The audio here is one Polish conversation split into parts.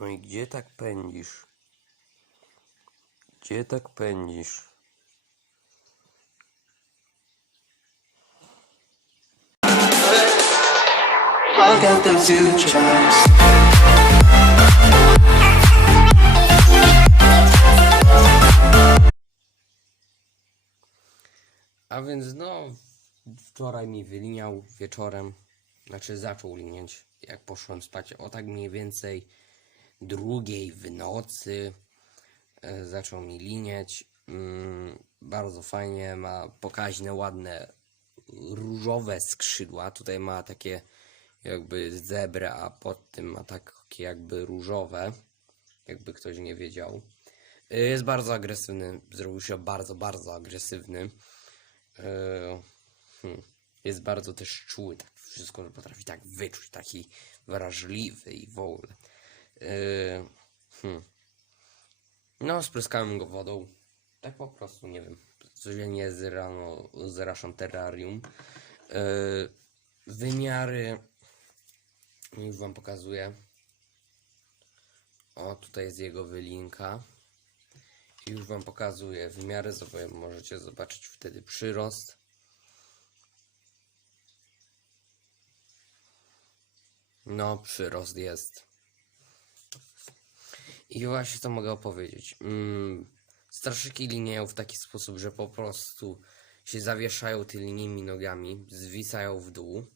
No i gdzie tak pędzisz? Gdzie tak pędzisz? A więc no, wczoraj mi wyliniał wieczorem, znaczy zaczął linieć, jak poszłem spać, o tak mniej więcej drugiej w nocy e, zaczął mi linieć. Mm, bardzo fajnie, ma pokaźne, ładne, różowe skrzydła. Tutaj ma takie jakby zebrę, a pod tym ma takie jakby różowe, jakby ktoś nie wiedział. E, Jest bardzo agresywny, zrobił się bardzo, bardzo agresywny. E, hmm, jest bardzo też czuły, tak wszystko potrafi tak wyczuć, taki wrażliwy i w ogóle. E, hmm. No, spryskałem go wodą. Tak po prostu, nie wiem. Codziennie z rano zraszam terrarium. E, wymiary już wam pokazuję. O, tutaj jest jego wylinka. Już wam pokazuję wymiary, możecie zobaczyć wtedy przyrost. No, przyrost jest. I właśnie to mogę opowiedzieć. Mm, straszyki linieją w taki sposób, że po prostu się zawieszają tylnymi nogami, zwisają w dół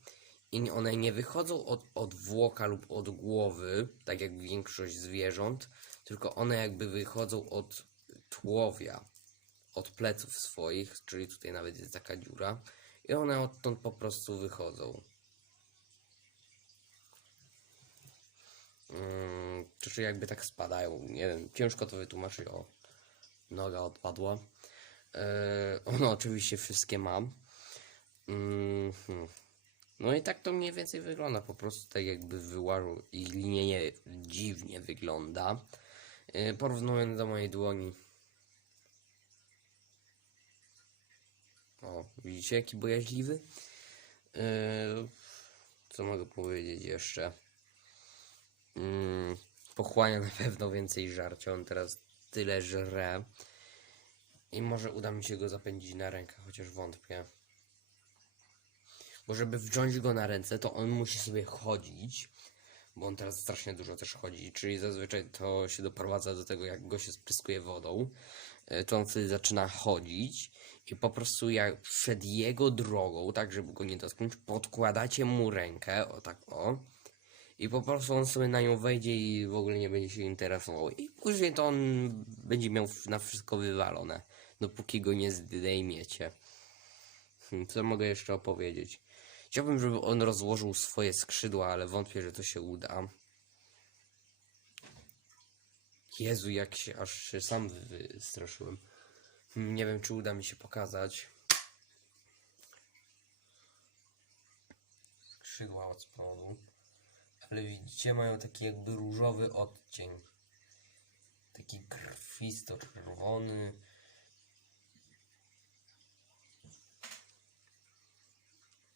i one nie wychodzą od, od włoka lub od głowy, tak jak większość zwierząt, tylko one jakby wychodzą od tułowia, od pleców swoich, czyli tutaj nawet jest taka dziura i one odtąd po prostu wychodzą. Mm, czy jakby tak spadają, nie wiem, ciężko to wytłumaczyć, o, noga odpadła. Yy, oczywiście wszystkie mam. Hmm. No i tak to mniej więcej wygląda, po prostu tak jakby wyłażą i linie dziwnie wygląda. Yy, porównując do mojej dłoni. O, widzicie jaki bojaźliwy? Yy, co mogę powiedzieć jeszcze? Mm, pochłania na pewno więcej żarcia, on teraz tyle żre. I może uda mi się go zapędzić na rękę, chociaż wątpię. Bo żeby wziąć go na ręce, to on musi sobie chodzić. Bo on teraz strasznie dużo też chodzi. Czyli zazwyczaj to się doprowadza do tego, jak go się spryskuje wodą. e, To on wtedy zaczyna chodzić. I po prostu jak przed jego drogą, tak żeby go nie dotknąć, podkładacie mu rękę, o tak o. I po prostu on sobie na nią wejdzie i w ogóle nie będzie się interesował. I później to on będzie miał na wszystko wywalone. Dopóki go nie zdejmiecie. Hmm, Co mogę jeszcze opowiedzieć? Chciałbym, żeby on rozłożył swoje skrzydła, ale wątpię, że to się uda. Jezu, jak się aż się sam wystraszyłem. Hmm, Nie wiem, czy uda mi się pokazać. Skrzydła od spodu. Ale widzicie, mają taki jakby różowy odcień. Taki krwisto-czerwony.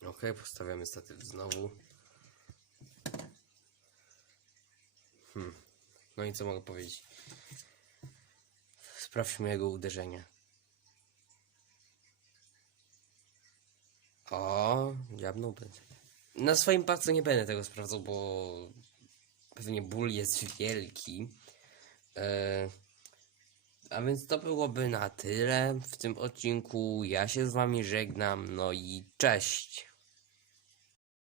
Ok, postawiamy statyw znowu. Hmm. No i co mogę powiedzieć? Sprawdźmy jego uderzenie. O, dziabnął będzie. Na swoim palcu nie będę tego sprawdzał, bo pewnie ból jest wielki. E, a więc to byłoby na tyle w tym odcinku. Ja się z wami żegnam, no i cześć.